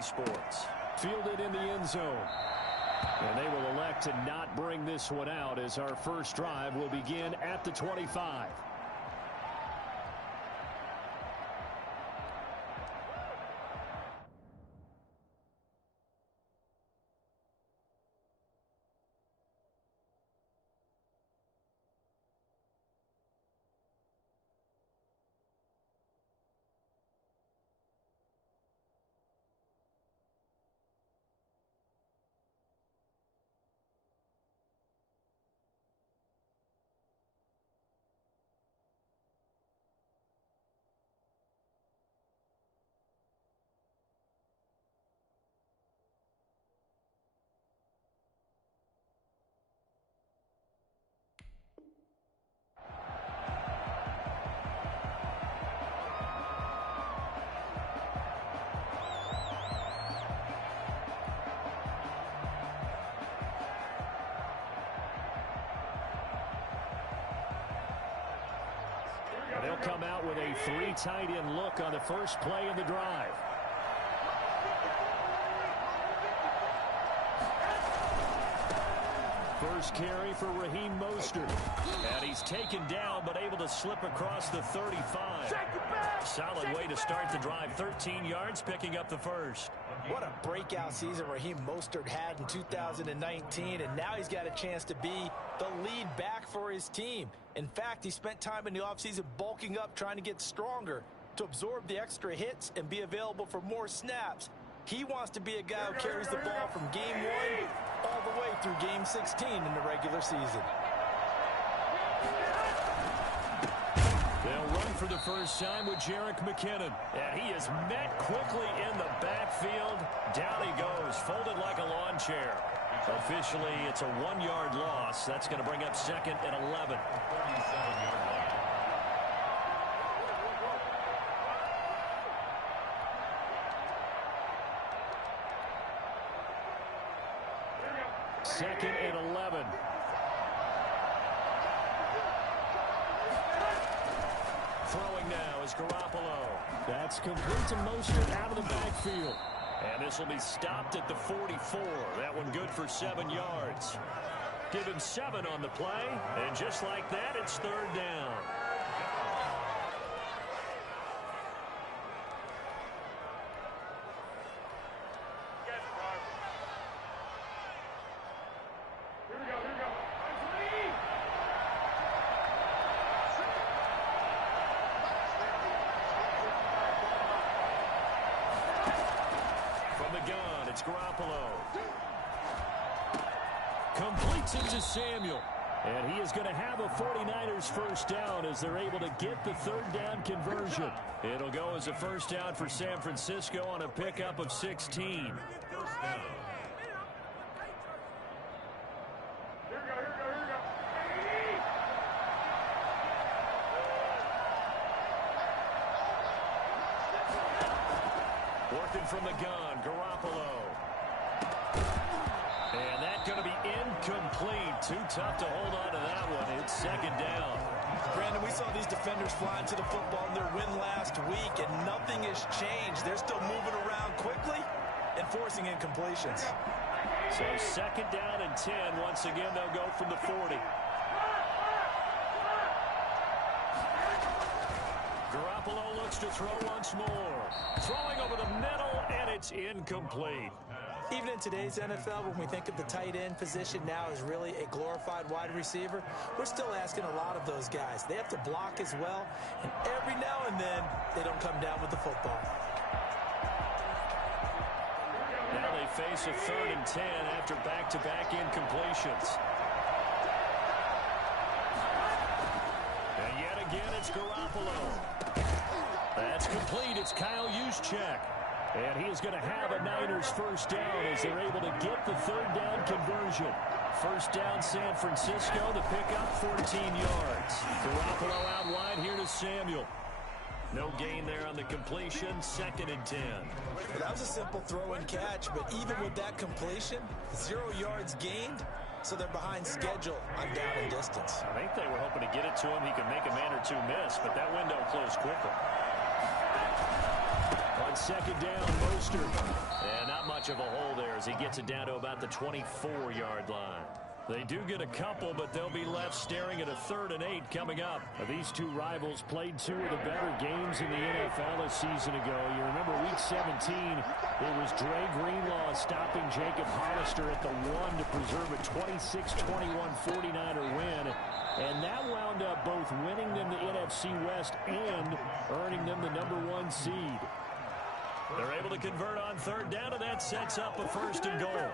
Sports. Fielded in the end zone. And they will elect to not bring this one out as our first drive will begin at the 25. They'll come out with a 3 tight end look on the first play of the drive. First carry for Raheem Mostert. And he's taken down but able to slip across the 35. Solid way to start the drive. 13 yards, picking up the first. What a breakout season Raheem Mostert had in 2019, and now he's got a chance to be the lead back for his team. In fact, he spent time in the offseason bulking up, trying to get stronger to absorb the extra hits and be available for more snaps. He wants to be a guy who carries the ball from game 1 all the way through game 16 in the regular season. They'll run for the first time with Jerick McKinnon. And he is met quickly in the backfield. Down he goes, folded like a lawn chair. Officially, it's a 1-yard loss. That's going to bring up 2nd and 11. Second and 11. Throwing now is Garoppolo. That's complete to Mostert out of the backfield. And this will be stopped at the 44. That one good for 7 yards. Give him 7 on the play. And just like that, it's 3rd down. It's Garoppolo. Completes it to Samuel. And he is going to have a 49ers first down as they're able to get the 3rd down conversion. It'll go as a first down for San Francisco on a pickup of 16. Working from the gun, Garoppolo. And that's going to be incomplete. Too tough to hold on to that one. It's 2nd down. Brandon, we saw these defenders flying to the football in their win last week, and nothing has changed. They're still moving around quickly and forcing incompletions. So 2nd down and 10. Once again, they'll go from the 40. Garoppolo looks to throw once more. Throwing over the middle, and it's incomplete. Even in today's NFL, when we think of the tight end position now as really a glorified wide receiver, we're still asking a lot of those guys. They have to block as well, and every now and then, they don't come down with the football. Now they face a 3rd and 10 after back-to-back incompletions. And yet again, it's Garoppolo. That's complete. It's Kyle Juszczyk. And he is going to have a Niners first down as they're able to get the 3rd down conversion. First down, San Francisco. The pickup, 14 yards. Garoppolo out wide here to Samuel. No gain there on the completion. 2nd and 10. Well, that was a simple throw and catch, but even with that completion, 0 yards gained, so they're behind schedule on down and distance. I think they were hoping to get it to him. He could make a man or two miss, but that window closed quickly. On 2nd down, Hollister. And not much of a hole there as he gets it down to about the 24-yard line. They do get a couple, but they'll be left staring at a 3rd and 8 coming up. These two rivals played two of the better games in the NFL a season ago. You remember Week 17, it was Dre Greenlaw stopping Jacob Hollister at the 1 to preserve a 26-21 49er win. And that wound up both winning them the NFC West and earning them the #1 seed. They're able to convert on 3rd down, and that sets up a 1st and goal.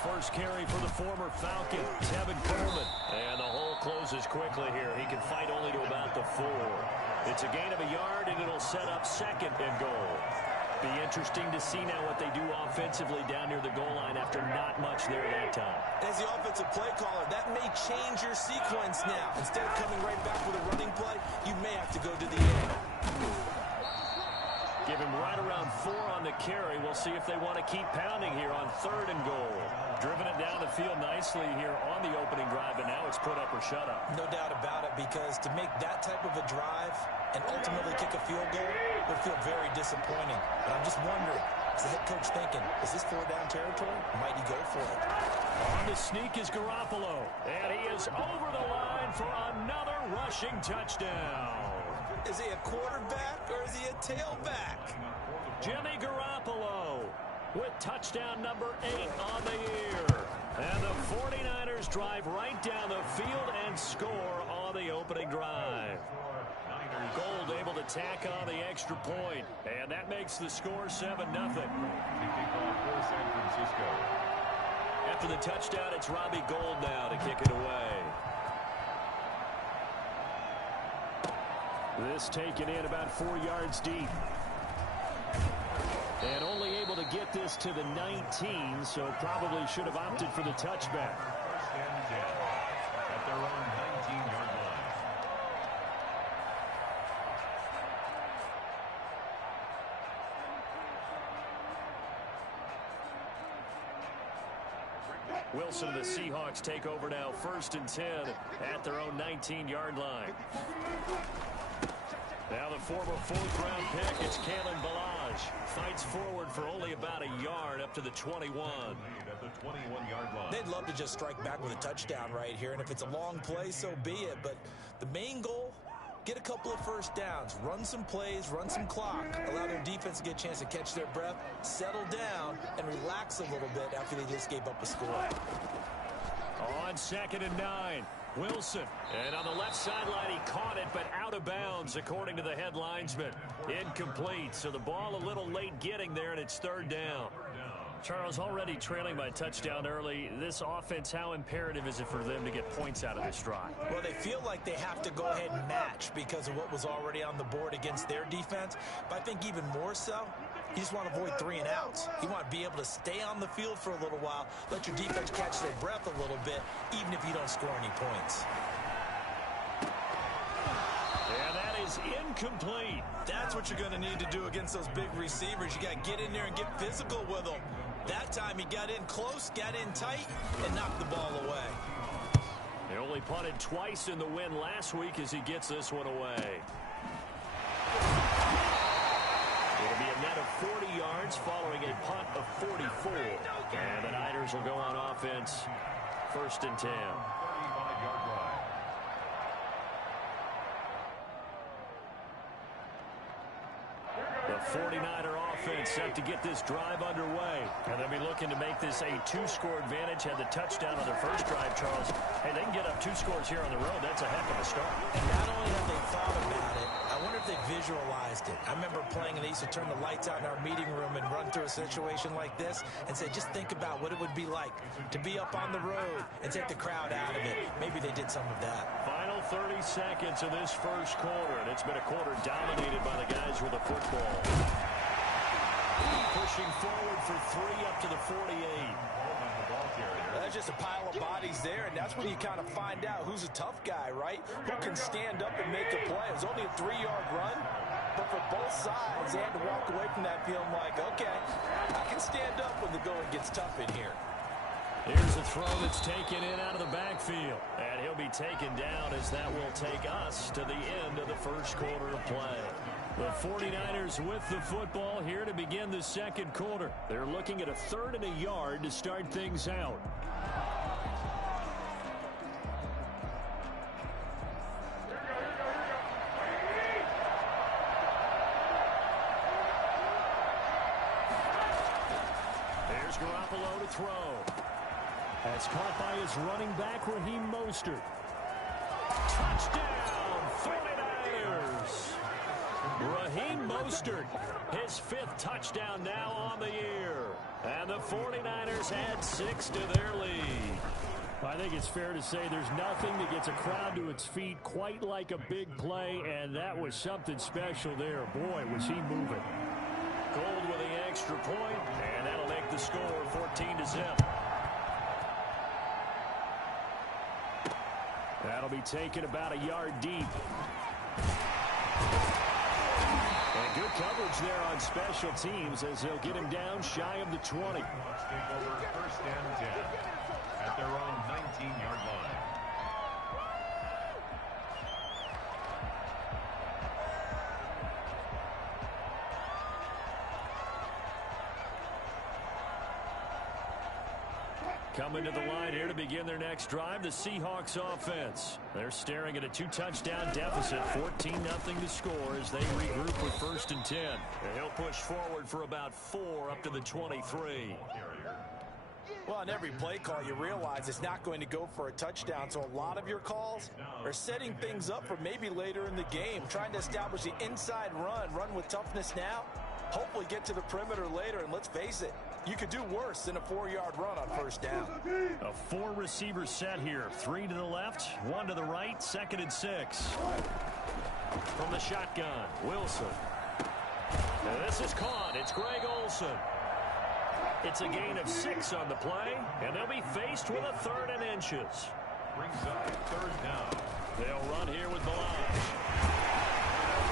First carry for the former Falcon, Tevin Coleman. And the hole closes quickly here. He can fight only to about the 4. It's a gain of a yard, and it'll set up 2nd and goal. Be interesting to see now what they do offensively down near the goal line after not much there that time. As the offensive play caller, that may change your sequence now. Instead of coming right back with a running play, you may have to go to the end. Give him right around 4 on the carry. We'll see if they want to keep pounding here on 3rd and goal. Driven it down the field nicely here on the opening drive, and now it's put up or shut up. No doubt about it, because to make that type of a drive and ultimately kick a field goal would feel very disappointing. But I'm just wondering, is the head coach thinking, is this 4-down territory? Might he go for it? On the sneak is Garoppolo, and he is over the line for another rushing touchdown. Is he a quarterback or is he a tailback? Jimmy Garoppolo with touchdown number 8 on the year. And the 49ers drive right down the field and score on the opening drive. Gold able to tack on the extra point, and that makes the score 7-0. After the touchdown, it's Robbie Gould now to kick it away. This taken in about 4 yards deep. And only able to get this to the 19, so probably should have opted for the touchback. At their own 19-yard line. Wilson and the Seahawks take over now, 1st and 10 at their own 19-yard line. Now the former 4th-round pick, it's Kalen Ballage. Fights forward for only about a yard up to the 21. At the 21-yard line. They'd love to just strike back with a touchdown right here, and if it's a long play, so be it. But the main goal, get a couple of 1st downs, run some plays, run some clock, allow their defense to get a chance to catch their breath, settle down, and relax a little bit after they just gave up a score. On 2nd and 9. Wilson, and on the left sideline, he caught it, but out of bounds, according to the head linesman. Incomplete, so the ball a little late getting there, and it's 3rd down. Charles, already trailing by a touchdown early. This offense, how imperative is it for them to get points out of this drive? Well, they feel like they have to go ahead and match because of what was already on the board against their defense. But I think even more so, you just want to avoid 3 and outs. You want to be able to stay on the field for a little while, let your defense catch their breath a little bit, even if you don't score any points. And that is incomplete. That's what you're going to need to do against those big receivers. You got to get in there and get physical with them. That time he got in close, got in tight, and knocked the ball away. They only punted twice in the win last week as he gets this one away. It'll be a net of 40 yards following a punt of 44. And the Niners will go on offense, 1st and 10. 35-yard line. The 49er offense set to get this drive underway. And they'll be looking to make this a 2-score advantage. Had the touchdown on their first drive, Charles. Hey, they can get up 2 scores here on the road. That's a heck of a start. And not only have they thought about it, I wonder if they visualized it. I remember playing, and they used to turn the lights out in our meeting room and run through a situation like this and say, just think about what it would be like to be up on the road and take the crowd out of it. Maybe they did some of that. Final 30 seconds of this first quarter, and it's been a quarter dominated by the guys with the football. Pushing forward for 3 up to the 48. just a pile of bodies there, and that's when you kind of find out who's a tough guy, right? Who can stand up and make a play. It was only a 3-yard run, but for both sides, they had to walk away from that feeling like, okay, I can stand up when the going gets tough in here. Here's a throw that's taken in out of the backfield. And he'll be taken down as that will take us to the end of the first quarter of play. The 49ers with the football here to begin the second quarter. They're looking at a 3rd and a yard to start things out. There's Garoppolo to throw. That's caught by his running back, Raheem Mostert. Touchdown, 49ers! Raheem Mostert, his 5th touchdown now on the year. And the 49ers add 6 to their lead. I think it's fair to say there's nothing that gets a crowd to its feet quite like a big play, and that was something special there. Boy, was he moving. Gold with the extra point, and that'll make the score 14-0. That'll be taken about a yard deep. And good coverage there on special teams as they'll get him down shy of the 20. Let's take over 1st and 10 at their own 19-yard line. Coming to the line here to begin their next drive, the Seahawks offense. They're staring at a 2-touchdown deficit, 14-0 to score as they regroup with 1st and 10. And he'll push forward for about 4 up to the 23. Well, on every play call, you realize it's not going to go for a touchdown, so a lot of your calls are setting things up for maybe later in the game, trying to establish the inside run with toughness now, hopefully get to the perimeter later, and let's face it, you could do worse than a 4-yard run on 1st down. A 4-receiver set here. 3 to the left, 1 to the right, 2nd and 6. From the shotgun, Wilson. And this is caught. It's Greg Olsen. It's a gain of 6 on the play, and they'll be faced with a 3rd and inches. Brings up 3rd down. They'll run here with Balaj.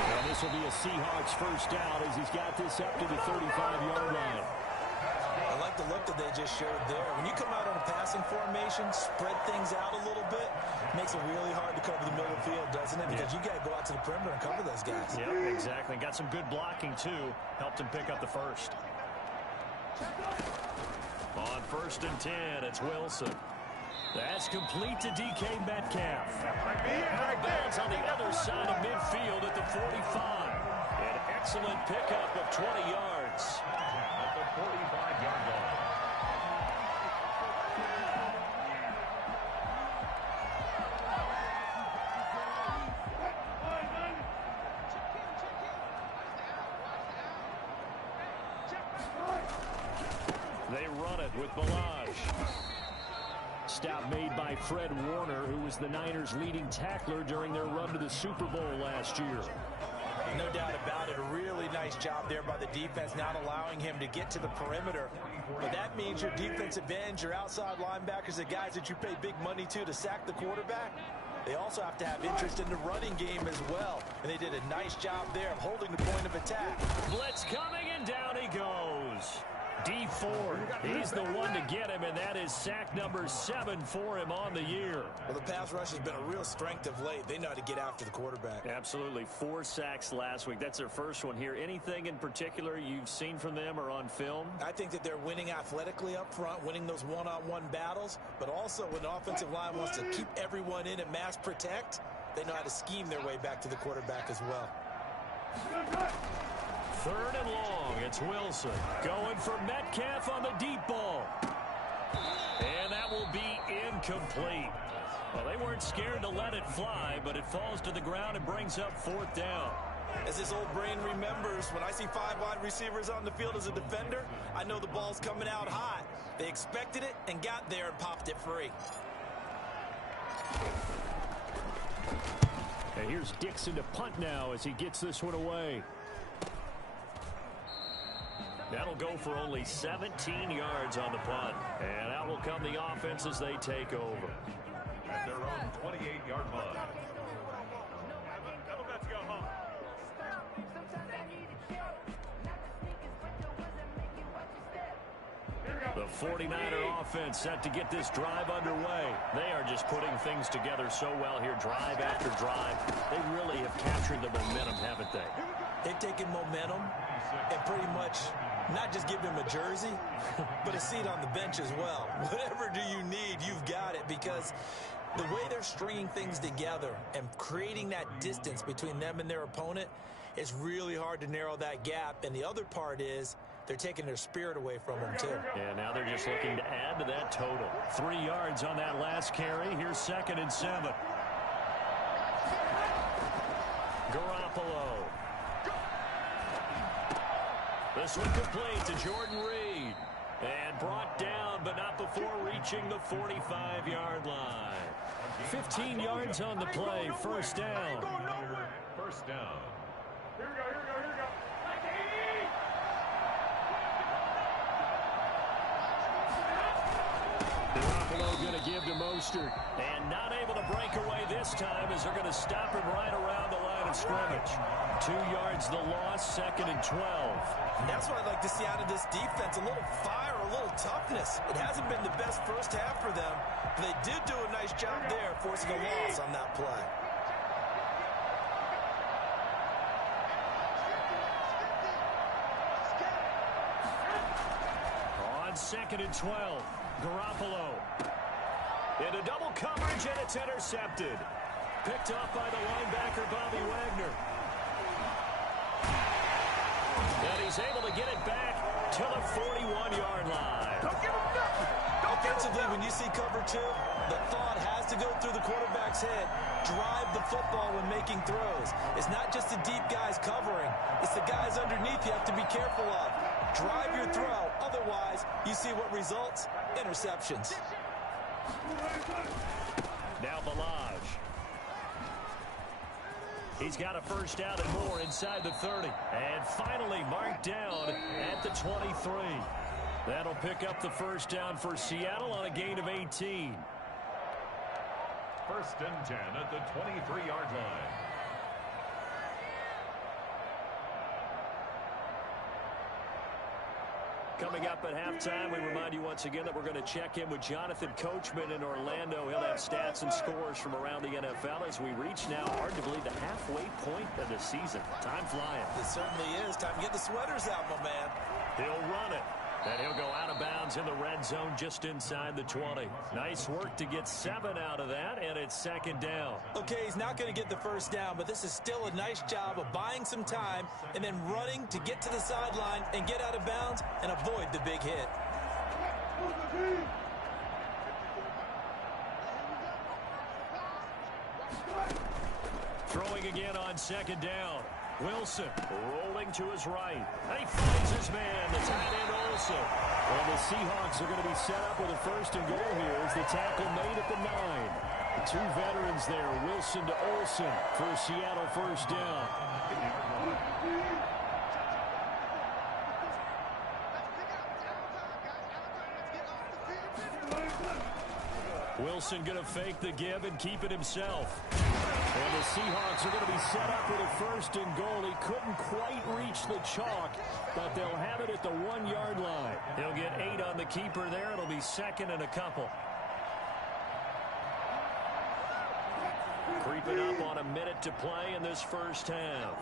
And this will be a Seahawks 1st down as he's got this up to the 35-yard line. I like the look that they just showed there. When you come out on a passing formation, spread things out a little bit, makes it really hard to cover the middle of the field, doesn't it? Because you got to go out to the perimeter and cover those guys. Yep, exactly. Got some good blocking, too. Helped him pick up the 1st. On 1st and 10, it's Wilson. That's complete to DK Metcalf. Out of bounds on the other side of midfield at the 45. An excellent pickup of 20 yards. At the 45-yard line. They run it with Balaj. Stop made by Fred Warner, who was the Niners' leading tackler during their run to the Super Bowl last year. No doubt about it. A really nice job there by the defense, not allowing him to get to the perimeter. But that means your defensive ends, your outside linebackers, the guys that you pay big money to sack the quarterback, they also have to have interest in the running game as well. And they did a nice job there of holding the point of attack. Blitz coming, and down he goes. D Ford, he's the one to get him, and that is sack number 7 for him on the year. Well, the pass rush has been a real strength of late. They know how to get after the quarterback. Absolutely. 4 sacks last week. That's their first one here. Anything in particular you've seen from them or on film? I think that they're winning athletically up front, winning those one-on-one battles, but also when the offensive line wants to keep everyone in and mass protect, they know how to scheme their way back to the quarterback as well. 3rd and long. It's Wilson going for Metcalf on the deep ball. And that will be incomplete. Well, they weren't scared to let it fly, but it falls to the ground and brings up 4th down. As his old brain remembers, when I see 5 wide receivers on the field as a defender, I know the ball's coming out hot. They expected it and got there and popped it free. And here's Dixon to punt now as he gets this one away. That'll go for only 17 yards on the punt. And out will come the offense as they take over. At their own 28-yard line. The 49er offense set to get this drive underway. They are just putting things together so well here, drive after drive. They really have captured the momentum, haven't they? They've taken momentum and pretty much not just give him a jersey, but a seat on the bench as well. Whatever do you need, you've got it, because the way they're stringing things together and creating that distance between them and their opponent, it's really hard to narrow that gap. And the other part is they're taking their spirit away from them, too. And now they're just looking to add to that total. 3 yards on that last carry. Here's 2nd and 7. Garoppolo. This one complete to Jordan Reed. And brought down, but not before reaching the 45-yard line. 15 yards on the play. First down. First down. Here we go. Garoppolo going to give to Mostert. And not able to break away this time as they're going to stop him right around the line of scrimmage. 2 yards the loss, 2nd and 12. And that's what I'd like to see out of this defense, a little fire, a little toughness. It hasn't been the best first half for them, but they did do a nice job there forcing a loss on that play. On 2nd and 12, Garoppolo. Into double coverage, and it's intercepted. Picked off by the linebacker, Bobby Wagner. And he's able to get it back to the 41-yard line. Don't give him nothing. Offensively, when you see cover 2, the thought has to go through the quarterback's head. Drive the football when making throws. It's not just the deep guys covering. It's the guys underneath you have to be careful of. Drive your throw. Otherwise, you see what results? Interceptions. Now Balaj. He's got a first down and more inside the 30. And finally marked down at the 23. That'll pick up the first down for Seattle on a gain of 18. First and 10 at the 23-yard line. Coming up at halftime, we remind you once again that we're going to check in with Jonathan Coachman in Orlando. He'll have stats and scores from around the NFL as we reach now, hard to believe, the halfway point of the season. Time flying. It certainly is. Time to get the sweaters out, my man. He'll run it. And he'll go out of bounds in the red zone just inside the 20. Nice work to get 7 out of that, and it's 2nd down. Okay, he's not going to get the first down, but this is still a nice job of buying some time and then running to get to the sideline and get out of bounds and avoid the big hit. Throwing again on 2nd down. Wilson rolling to his right. And he finds his man, the tight end Olsen. And the Seahawks are going to be set up with a 1st and goal here as the tackle made at the 9. The 2 veterans there, Wilson to Olsen for a Seattle first down. Wilson going to fake the give and keep it himself. And the Seahawks are going to be set up with a 1st and goal. He couldn't quite reach the chalk, but they'll have it at the 1-yard line. He'll get 8 on the keeper there. It'll be 2nd and a couple. Creeping up on a minute to play in this first half.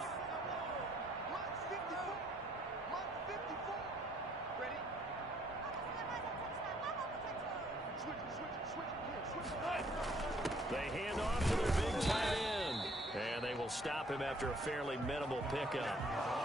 They hand off to their big tight end. And they will stop him after a fairly minimal pickup.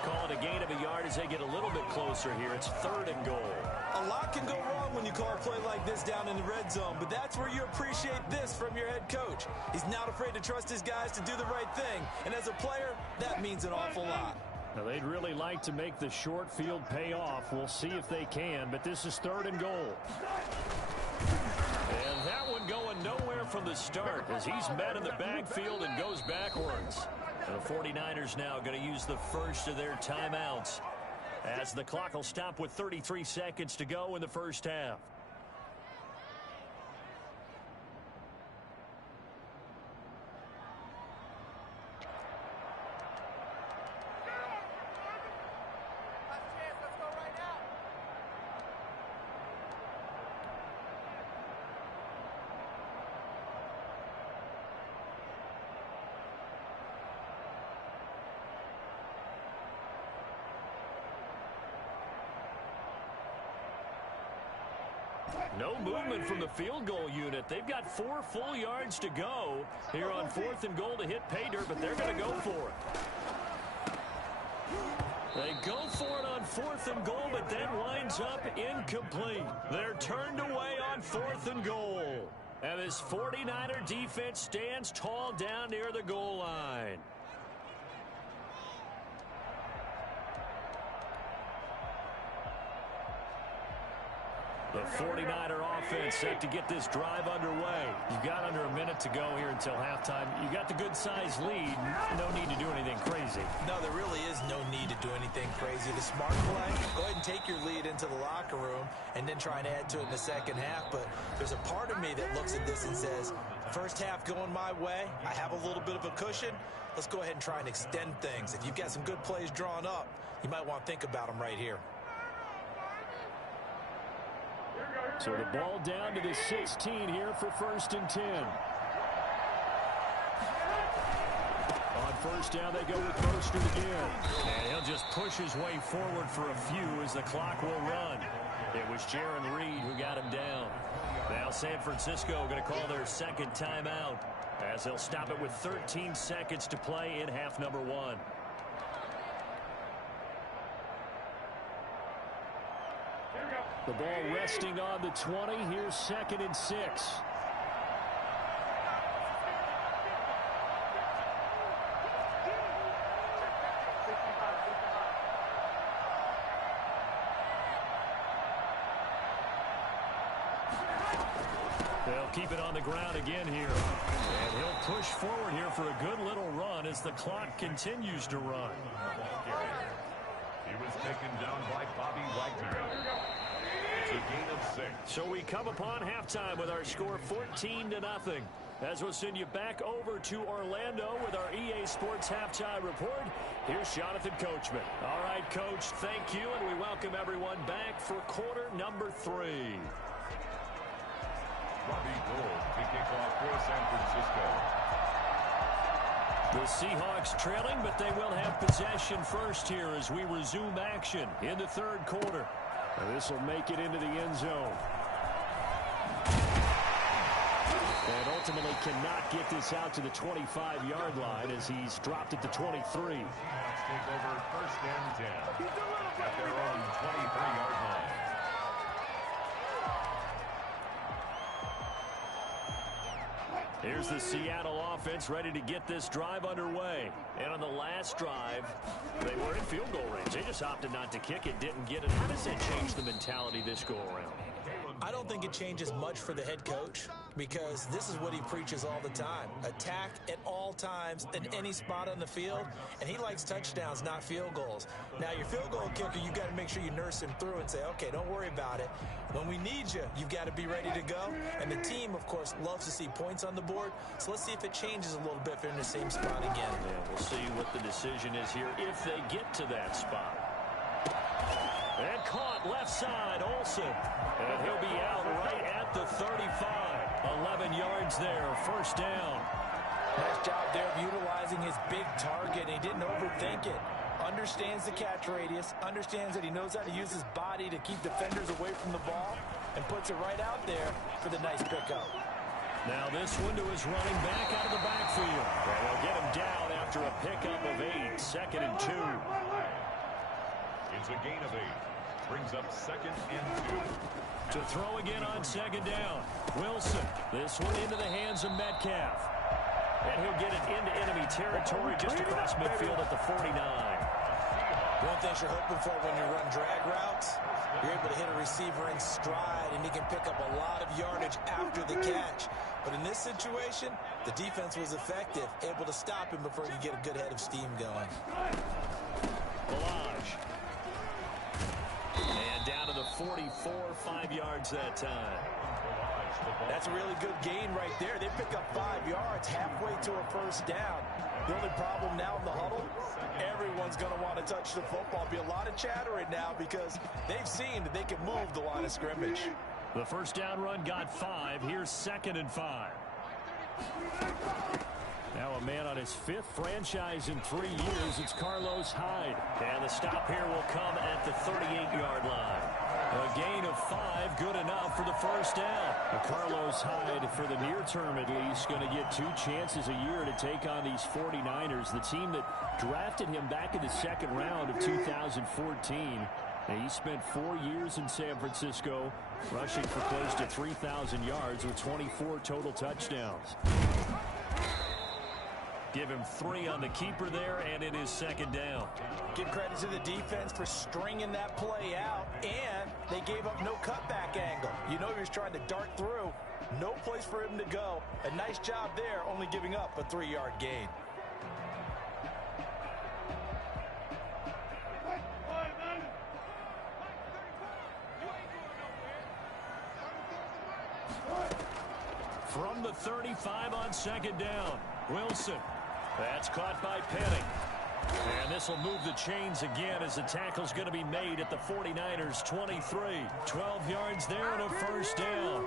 Call it a gain of a yard as they get a little bit closer here. It's 3rd and goal. A lot can go wrong when you call a play like this down in the red zone, but that's where you appreciate this from your head coach. He's not afraid to trust his guys to do the right thing. And as a player, that means an awful lot. Now, they'd really like to make the short field pay off. We'll see if they can, but this is 3rd and goal. And that one going nowhere from the start as he's met in the backfield and goes backwards. And the 49ers now going to use the first of their timeouts. as the clock will stop with 33 seconds to go in the first half. No movement from the field goal unit. They've got 4 full yards to go here on 4th and goal to hit pay dirt, but they're going to go for it. They go for it on 4th and goal, but that winds up incomplete. They're turned away on 4th and goal. And this 49er defense stands tall down near the goal line. The 49er offense set to get this drive underway. You've got under a minute to go here until halftime. You got the good-sized lead. No need to do anything crazy. No, there really is no need to do anything crazy. The smart play, go ahead and take your lead into the locker room and then try and add to it in the second half. But there's a part of me that looks at this and says, first half going my way, I have a little bit of a cushion. Let's go ahead and try and extend things. If you've got some good plays drawn up, you might want to think about them right here. So the ball down to the 16 here for 1st and 10. On first down, they go with Mostert again. And he'll just push his way forward for a few as the clock will run. It was Jaron Reed who got him down. Now San Francisco going to call their second timeout as they'll stop it with 13 seconds to play in half number 1. The ball resting on the 20. Here's 2nd and 6. They'll keep it on the ground again here. And he'll push forward here for a good little run as the clock continues to run. He was taken down by Bobby Wagner. It's a gain of 6. So we come upon halftime with our score 14-0. As we'll send you back over to Orlando with our EA Sports Halftime Report. Here's Jonathan Coachman. All right, Coach, thank you, and we welcome everyone back for quarter number 3. Robbie Gould to kick off for San Francisco. The Seahawks trailing, but they will have possession first here as we resume action in the 3rd quarter. And this will make it into the end zone. And ultimately cannot get this out to the 25-yard line as he's dropped at the 23. Seahawks take over 1st and 10 at their own 23-yard line. Here's the Seattle offense ready to get this drive underway. And on the last drive, they were in field goal range. They just opted not to kick it, didn't get it. How does that change the mentality this go-around? I don't think it changes much for the head coach because this is what he preaches all the time. Attack at all times in any spot on the field, and he likes touchdowns, not field goals. Now, your field goal kicker, you've got to make sure you nurse him through and say, okay, don't worry about it. When we need you, you've got to be ready to go. And the team, of course, loves to see points on the board. So let's see if it changes a little bit if they're in the same spot again. Yeah, we'll see what the decision is here if they get to that spot. And caught left side, Olsen. And he'll be out right at the 35. 11 yards there, 1st down. Nice job there of utilizing his big target. He didn't overthink it. Understands the catch radius, understands that he knows how to use his body to keep defenders away from the ball, and puts it right out there for the nice pickup. Now this one to his running back out of the backfield. And they'll get him down after a pickup of 8, 2nd and 2. It's a gain of 8. Brings up 2nd and 2. To throw again on 2nd down. Wilson. This one into the hands of Metcalf. And he'll get it into enemy territory just across midfield at the 49. One thing you're hoping for when you run drag routes, you're able to hit a receiver in stride, and he can pick up a lot of yardage after the catch. But in this situation, the defense was effective, able to stop him before you get a good head of steam going. Balaj. And down to the 44, 5 yards that time. That's a really good gain right there. They pick up 5 yards halfway to a first down. The only problem now in the huddle, everyone's going to want to touch the football. Be a lot of chatter right now because they've seen that they can move the line of scrimmage. The first down run got 5. Here's 2nd and 5. Now a man on his 5th franchise in 3 years. It's Carlos Hyde. And the stop here will come at the 38-yard line. A gain of 5, good enough for the first down. Carlos Hyde, for the near term at least, going to get 2 chances a year to take on these 49ers, the team that drafted him back in the 2nd round of 2014. And he spent 4 years in San Francisco, rushing for close to 3,000 yards with 24 total touchdowns. Give him 3 on the keeper there, and it is 2nd down. Give credit to the defense for stringing that play out, and they gave up no cutback angle. You know he was trying to dart through. No place for him to go. A nice job there, only giving up a 3-yard gain. From the 35 on 2nd down, Wilson. That's caught by Penning. And this will move the chains again as the tackle's going to be made at the 49ers 23. 12 yards there and a first down.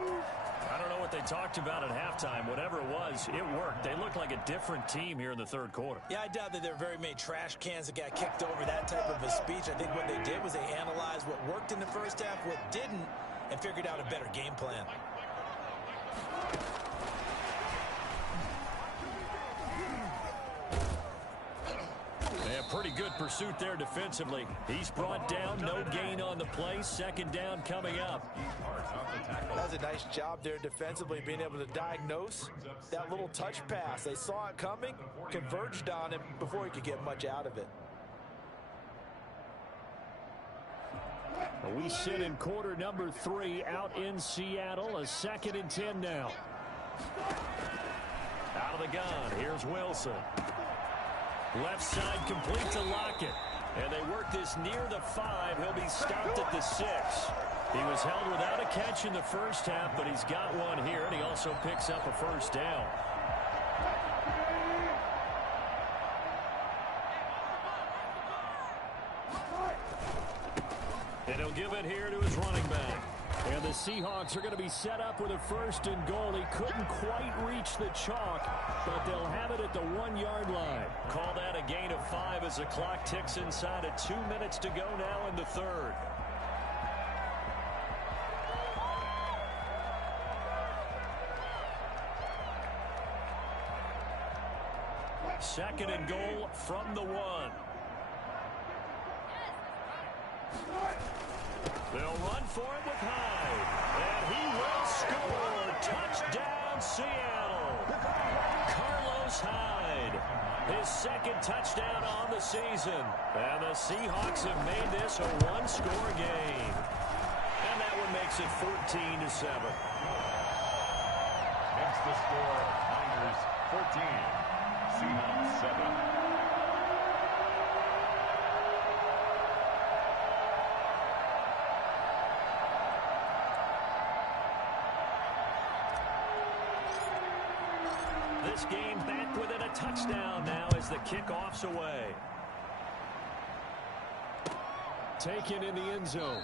I don't know what they talked about at halftime. Whatever it was, it worked. They look like a different team here in the 3rd quarter. Yeah, I doubt that there are very many trash cans that got kicked over that type of a speech. I think what they did was they analyzed what worked in the first half, what didn't, and figured out a better game plan. Pretty good pursuit there defensively. He's brought down, no gain on the play. 2nd down coming up. That was a nice job there defensively, being able to diagnose that little touch pass. They saw it coming, converged on him before he could get much out of it. We sit in quarter number 3 out in Seattle. A 2nd and 10 now. Out of the gun, here's Wilson. Left side complete to Lockett. And they work this near the 5. He'll be stopped at the 6. He was held without a catch in the first half, but he's got one here, and he also picks up a first down. And he'll give it here to his running back. And the Seahawks are going to be set up with a 1st and goal. He couldn't quite reach the chalk, but they'll have it at the 1-yard line. Call that a gain of 5 as the clock ticks inside of 2 minutes to go now in the 3rd. Second and goal from the 1. They'll run for it with Hyde. And he will score. Touchdown, Seattle. Carlos Hyde. His 2nd touchdown on the season. And the Seahawks have made this a 1-score game. And that one makes it 14-7. Makes the score Niners 14, Seahawks 7. This game back within a touchdown now as the kickoff's away. Taken in the end zone.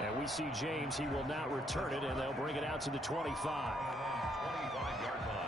And we see James. He will not return it, and they'll bring it out to the 25. 25-yard line.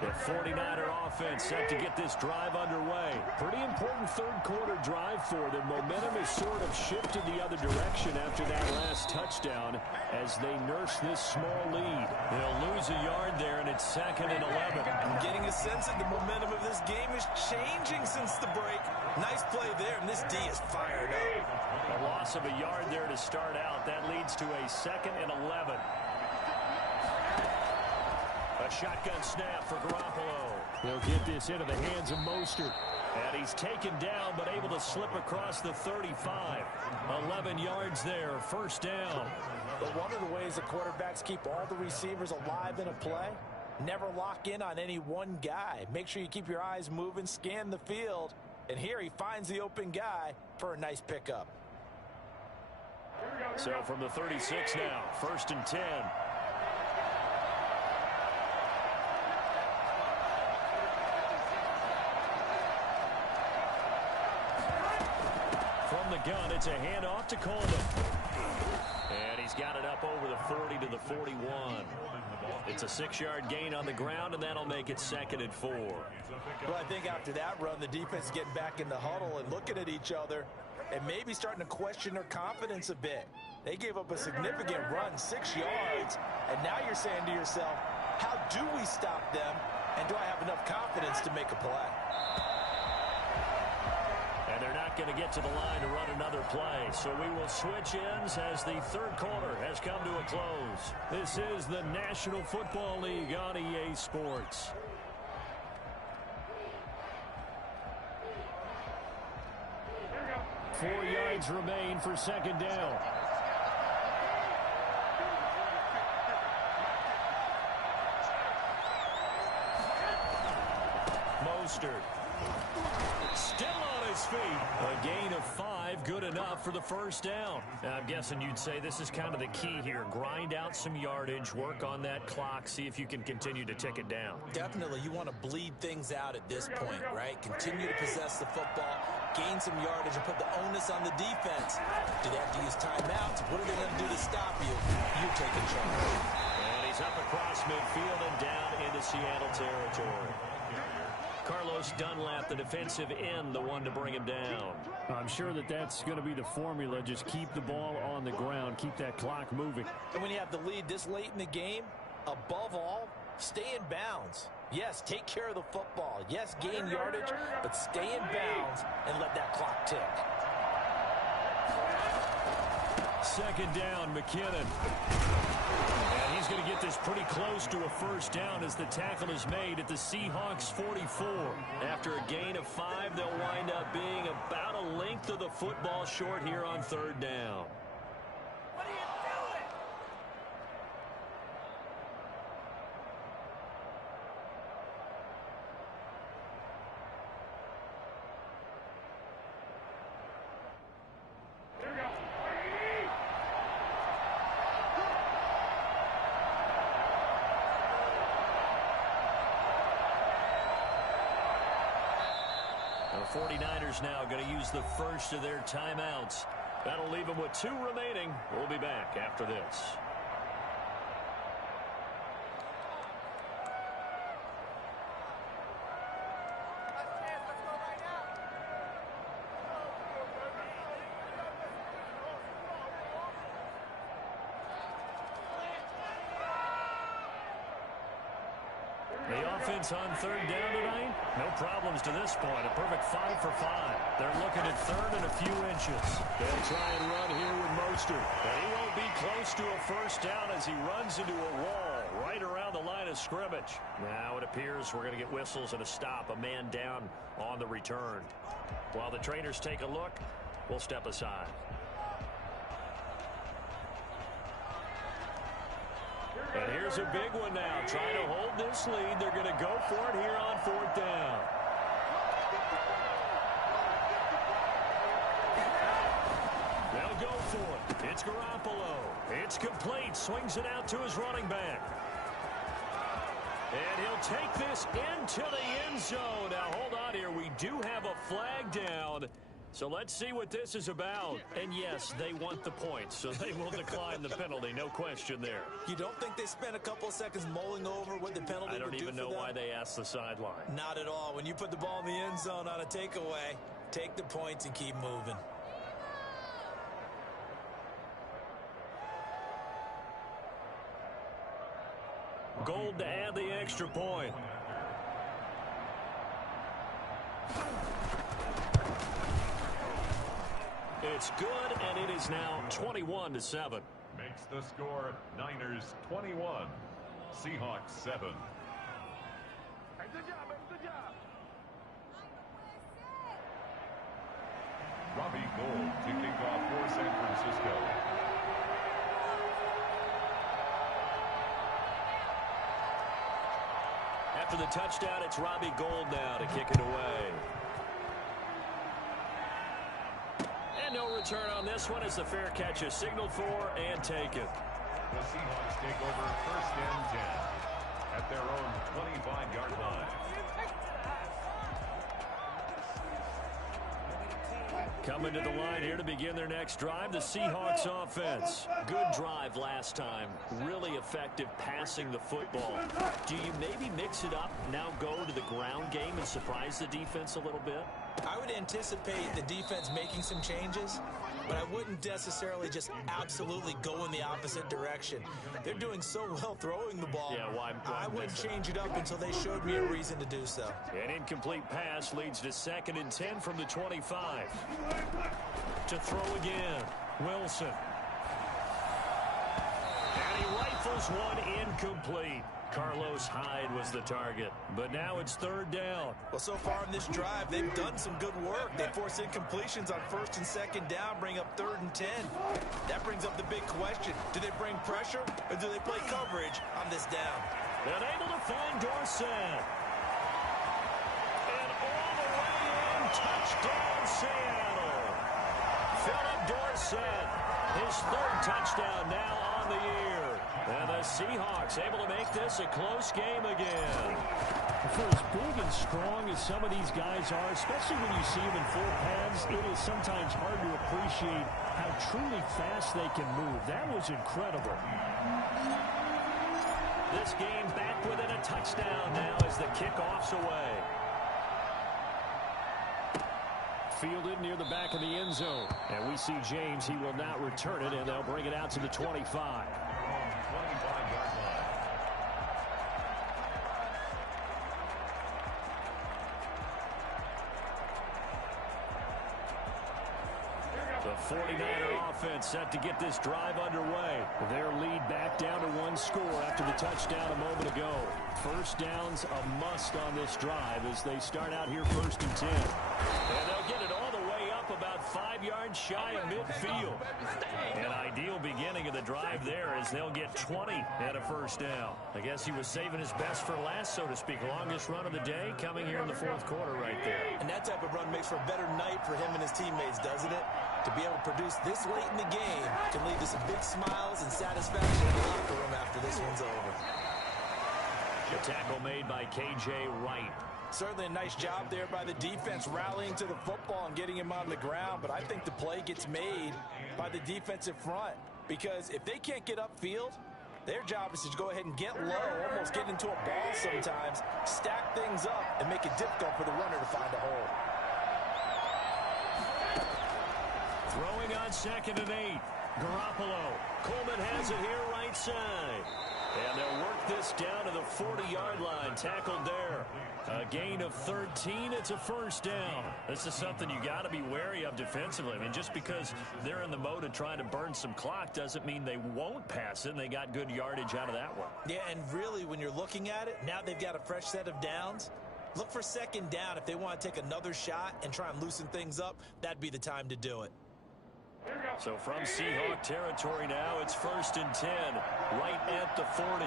The 49er offense set to get this drive underway. Pretty important 3rd quarter drive for them. Momentum has sort of shifted the other direction after that last touchdown as they nurse this small lead. They'll lose a yard there, and it's 2nd and 11. I'm getting a sense that the momentum of this game is changing since the break. Nice play there, and this D is fired up. A loss of a yard there to start out. That leads to a 2nd and 11. A shotgun snap for Garoppolo. He'll get this into the hands of Mostert. And he's taken down, but able to slip across the 35. 11 yards there, first down. But one of the ways the quarterbacks keep all the receivers alive in a play, never lock in on any one guy. Make sure you keep your eyes moving, scan the field. And here he finds the open guy for a nice pickup. So from the 36 now, first and 10. From the gun, it's a handoff to Coleman. And he's got it up over the 40 to the 41. It's a 6-yard gain on the ground, and that'll make it 2nd and 4. Well, I think after that run, the defense is getting back in the huddle and looking at each other and maybe starting to question their confidence a bit. They gave up a significant run, 6 yards, and now you're saying to yourself, how do we stop them, and do I have enough confidence to make a play? And they're not going to get to the line to run another play. So we will switch ends as the third quarter has come to a close. This is the National Football League on EA Sports. Here 4 yards remain for second down. Mostert. Still on his feet. A gain of 5, good enough for the first down. Now, I'm guessing you'd say this is kind of the key here. Grind out some yardage, work on that clock, see if you can continue to tick it down. Definitely, you want to bleed things out at this point, right? Continue to possess the football, gain some yardage, and put the onus on the defense. Do they have to use timeouts? What are they going to do to stop you? You're taking charge. And he's up across midfield and down into Seattle territory. Carlos Dunlap, the defensive end, the one to bring him down. I'm sure that's going to be the formula. Just keep the ball on the ground. Keep that clock moving. And when you have the lead this late in the game, above all, stay in bounds. Yes, take care of the football. Yes, gain yardage, but stay in bounds and let that clock tick. Second down, McKinnon. And he's going to get this pretty close to a first down as the tackle is made at the Seahawks 44. After a gain of 5, they'll wind up being about a length of the football short here on third down. What are you doing? Here we go. The 49ers now going to use the first of their timeouts. That'll leave them with 2 remaining. We'll be back after this. The offense on third down tonight, no problems to this point. A perfect 5 for 5. They're looking at third and a few inches. They'll try and run here with Mostert. But he won't be close to a first down as he runs into a wall right around the line of scrimmage. Now it appears we're going to get whistles and a stop. A man down on the return. While the trainers take a look, we'll step aside. And here's a big one now. Trying to hold this lead. They're going to go for it here on fourth down. They'll go for it. It's Garoppolo. It's complete. Swings it out to his running back. And he'll take this into the end zone. Now, hold on here. We do have a flag down. So let's see what this is about. And yes, they want the points, so they will decline the penalty. No question there. You don't think they spent a couple of seconds mulling over what the penalty would do for them? I don't even know why they asked the sideline. Not at all. When you put the ball in the end zone on a takeaway, take the points and keep moving. Gold to add the extra point. It's good, and it is now 21-7. Makes the score Niners 21, Seahawks 7. Hey, good job, baby, good job. Robbie Gould to kick off for San Francisco. After the touchdown, it's Robbie Gould now to kick it away. And no return on this one as the fair catch is signaled for and taken. The Seahawks take over 1st and 10 at their own 25-yard line. Coming to the line here to begin their next drive, the Seahawks offense. Good drive last time. Really effective passing the football. Do you maybe mix it up, now go to the ground game and surprise the defense a little bit? I would anticipate the defense making some changes, but I wouldn't necessarily just absolutely go in the opposite direction. They're doing so well throwing the ball. Yeah, why I wouldn't change it up until they showed me a reason to do so. An incomplete pass leads to 2nd and 10 from the 25. To throw again, Wilson. And he rifles one incomplete. Carlos Hyde was the target, but now it's 3rd down. Well, so far in this drive, they've done some good work. They force incompletions on 1st and 2nd down, bring up 3rd and 10. That brings up the big question. Do they bring pressure, or do they play coverage on this down? Unable to find Dorsett. And all the way in, touchdown Seattle. Philip Dorsett, his 3rd touchdown now on the year. And the Seahawks able to make this a close game again. For as big and strong as some of these guys are, especially when you see them in full pads, it is sometimes hard to appreciate how truly fast they can move. That was incredible. This game back within a touchdown now as the kickoff's away. Fielded near the back of the end zone. And we see James, he will not return it, and they'll bring it out to the 25. 25-yard line. The 49er offense set to get this drive underway. Their lead back down to 1 score after the touchdown a moment ago. 1st down's a must on this drive as they start out here 1st and 10. And they'll get it all the way up about 5 yards shy of midfield. An ideal beginning of the drive there as they'll get 20 at a 1st down. I guess he was saving his best for last, so to speak. Longest run of the day coming here in the 4th quarter right there. And that type of run makes for a better night for him and his teammates, doesn't it? To be able to produce this late in the game can lead to some big smiles and satisfaction in the locker room after this one's over. The tackle made by K.J. Wright. Certainly a nice job there by the defense rallying to the football and getting him on the ground, but I think the play gets made by the defensive front because if they can't get upfield, their job is to go ahead and get low, almost get into a ball sometimes, stack things up, and make it difficult for the runner to find a hole. Throwing on 2nd and 8. Garoppolo. Coleman has it here right side. And they'll work this down to the 40-yard line. Tackled there. A gain of 13. It's a 1st down. This is something you got to be wary of defensively. I mean, just because they're in the mode of trying to burn some clock doesn't mean they won't pass it. And they got good yardage out of that one. Yeah, and really, when you're looking at it, now they've got a fresh set of downs. Look for 2nd down. If they want to take another shot and try and loosen things up, that'd be the time to do it. So from Seahawk territory now, it's 1st and 10, right at the 40.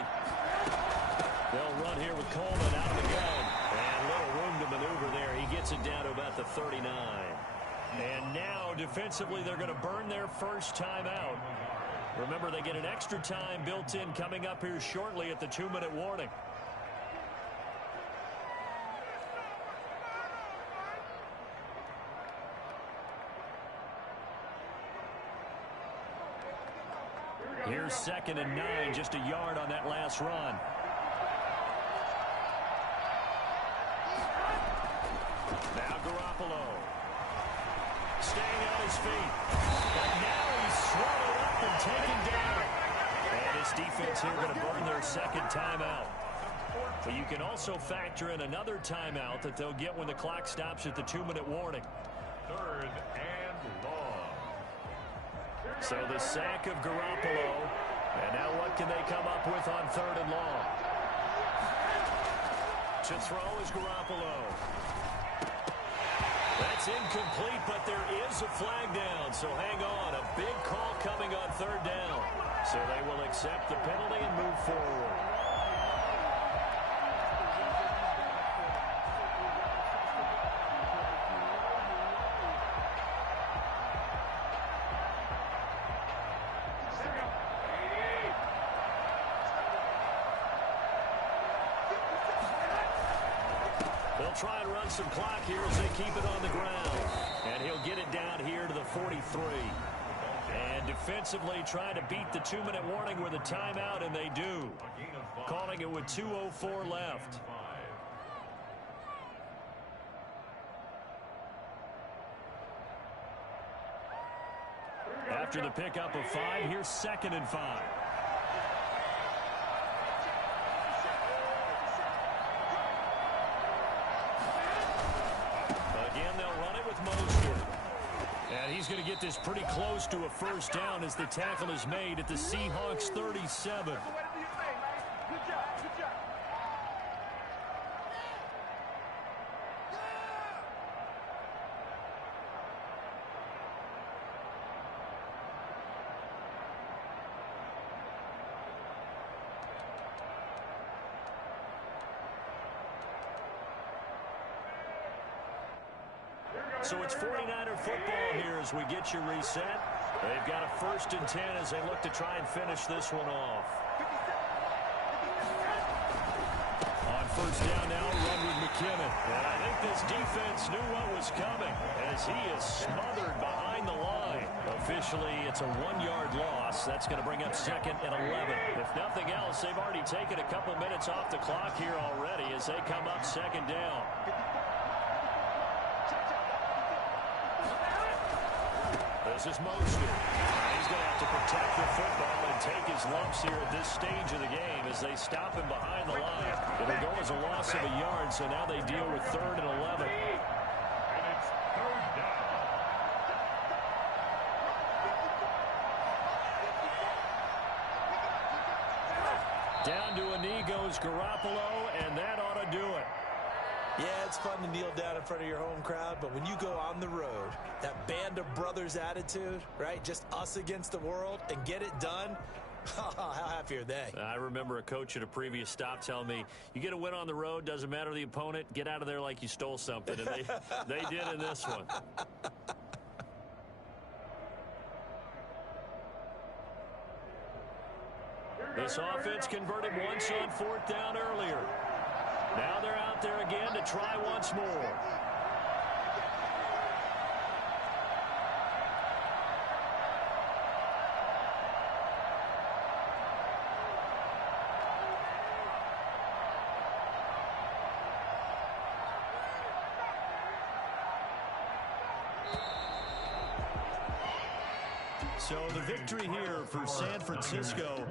They'll run here with Coleman out of the gun. And little room to maneuver there. He gets it down to about the 39. And now, defensively, they're going to burn their 1st time out. Remember, they get an extra time built in coming up here shortly at the 2-minute warning. Here's 2nd and 9, just a yard on that last run. Now Garoppolo. Staying on his feet. But now he's swallowed up and taken down. And this defense here going to burn their 2nd timeout. But you can also factor in another timeout that they'll get when the clock stops at the 2-minute warning. 3rd and long. So the sack of Garoppolo. And now what can they come up with on 3rd and long? To throw is Garoppolo. That's incomplete, but there is a flag down, so hang on. A big call coming on third down. So they will accept the penalty and move forward. They'll try and run some clock here as they keep it on the ground. And he'll get it down here to the 43. And defensively trying to beat the 2-minute warning with a timeout, and they do. Calling it with 2:04 left. After the pickup of 5, here's 2nd and 5. Again, they'll run it with Mostert. And he's going to get this pretty close to a first down as the tackle is made at the Seahawks 37. So it's 49er football here as we get you reset. They've got a 1st and 10 as they look to try and finish this one off. On 1st down now, run with McKinnon. And I think this defense knew what was coming as he is smothered behind the line. Officially, it's a 1-yard loss. That's going to bring up 2nd and 11. If nothing else, they've already taken a couple minutes off the clock here already as they come up 2nd down. This is Mostert. He's going to have to protect the football and take his lumps here at this stage of the game as they stop him behind the line. It'll go as a loss of a yard, so now they deal with 3rd and 11. And it's 3rd down. Down to a knee goes Garoppolo, and that ought to do it. Yeah, it's fun to kneel down in front of your home crowd, but when you go on the road, that band of brothers attitude, right? Just us against the world and get it done. How happy are they? I remember a coach at a previous stop telling me, you get a win on the road, doesn't matter the opponent, get out of there like you stole something. And they did in this one. This offense converted once on 4th down earlier. Now they're out there again to try once more. So the victory here for San Francisco.